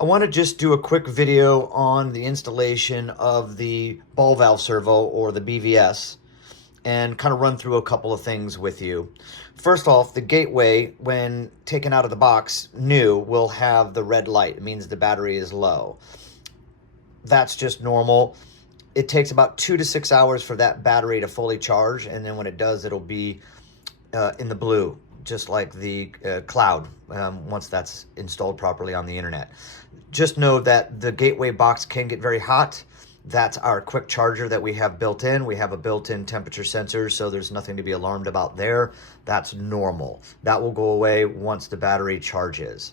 I want to just do a quick video on the installation of the ball valve servo, or the BVS, and kind of run through a couple of things with you. First off, the gateway, when taken out of the box new, will have the red light. It means the battery is low. That's just normal. It takes about 2 to 6 hours for that battery to fully charge, and then when it does, it'll be in the blue, just like the cloud, once that's installed properly on the internet. Just know that the gateway box can get very hot. That's our quick charger that we have built in. We have a built-in temperature sensor, so there's nothing to be alarmed about there. That's normal. That will go away once the battery charges.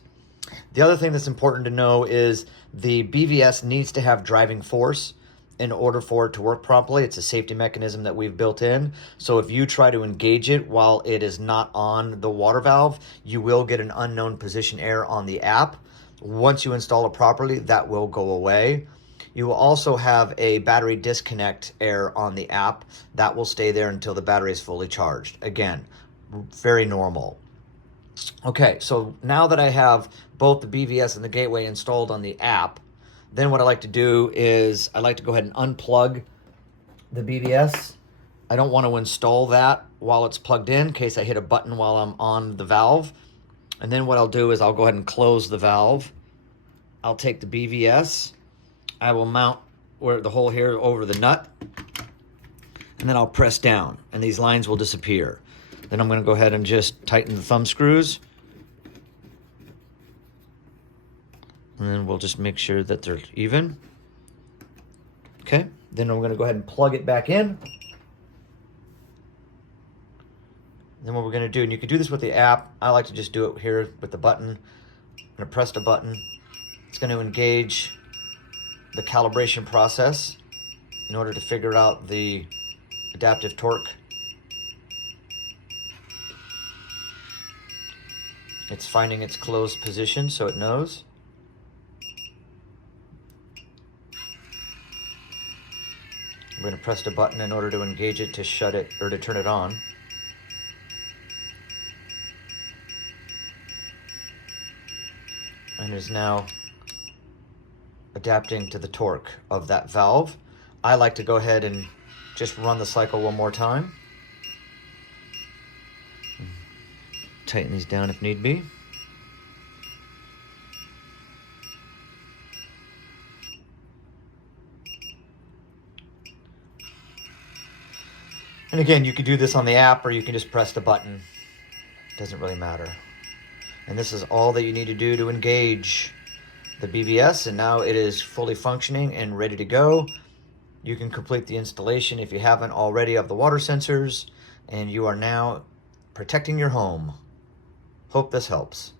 The other thing that's important to know is the BVS needs to have driving force in order for it to work properly. It's a safety mechanism that we've built in. So if you try to engage it while it is not on the water valve, you will get an unknown position error on the app. Once you install it properly, that will go away. You will also have a battery disconnect error on the app. That will stay there until the battery is fully charged. Again, very normal. Okay, so now that I have both the BVS and the gateway installed on the app, then what I like to do is I like to go ahead and unplug the BVS. I don't want to install that while it's plugged in case I hit a button while I'm on the valve. And then what I'll do is I'll go ahead and close the valve. I'll take the BVS. I will mount where the hole here over the nut, and then I'll press down and these lines will disappear. Then I'm going to go ahead and just tighten the thumb screws, and then we'll just make sure that they're even. Okay, then I'm going to go ahead and plug it back in. Then what we're going to do, and you can do this with the app, I like to just do it here with the button. I'm going to press the button. It's going to engage the calibration process in order to figure out the adaptive torque. It's finding its closed position, so it knows. I'm going to press the button in order to engage it, to shut it, or to turn it on. And is now adapting to the torque of that valve. I like to go ahead and just run the cycle one more time. Tighten these down if need be. And again, you can do this on the app or you can just press the button. Doesn't really matter. And this is all that you need to do to engage the BVS, and now it is fully functioning and ready to go. You can complete the installation if you haven't already of the water sensors, and you are now protecting your home. Hope this helps.